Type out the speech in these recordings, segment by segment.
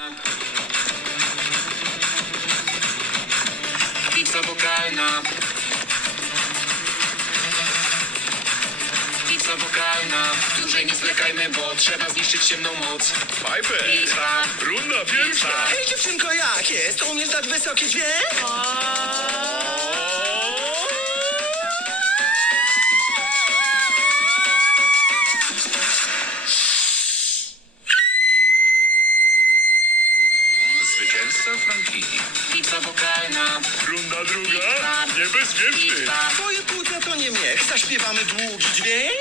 Pizza wokalna. Pizza wokalna. Dłużej nie zlekajmy, bo trzeba zniszczyć ciemną moc. Pipe. Pisa. Runda pierwsza. Hej dziewczynko, jak jest? Umiesz dać wysokie dźwięk? Pizza Frankini. Pizza wokalna. Runda druga. Niebezpieczny. Twoje płótno to nie miech. Zaśpiewamy długi dźwięk.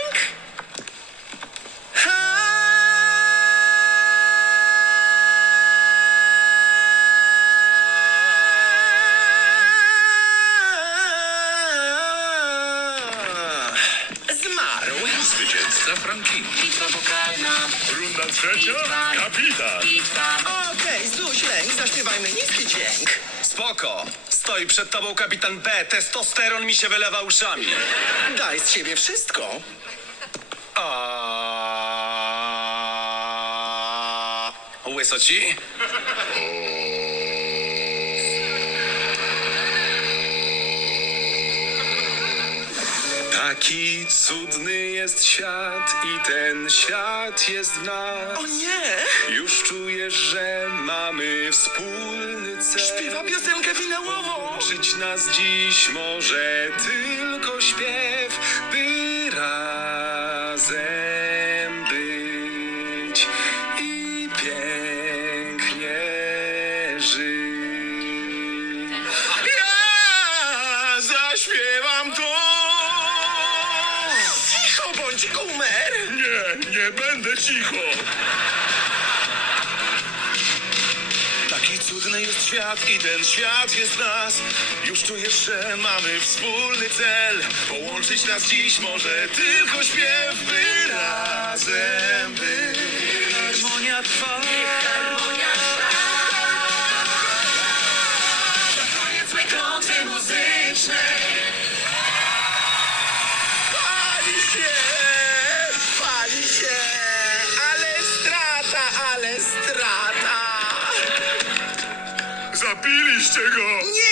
Za Frankini. Pizza wokalna. Runda trzecia. Kapita. Pizza. Kapitan. Pitwa, lęk, zaśpiewajmy niski dźwięk. Spoko. Stoi przed tobą kapitan B. Testosteron mi się wylewa uszami. Daj z siebie wszystko. A... Łyso ci? Taki cudny jest świat i ten świat jest w nas. O nie! Już czujesz, że mamy wspólny cel. Śpiewa piosenkę finałową. Żyć nas dziś może tylko śpiew, by razem być i pięknie żyć. Ja zaśpiewam to. Nie, nie będę cicho. Taki cudny jest świat i ten świat jest nas. Już tu jeszcze mamy wspólny cel. Połączyć nas dziś może tylko śpiew, by Zabiliście go! Nie!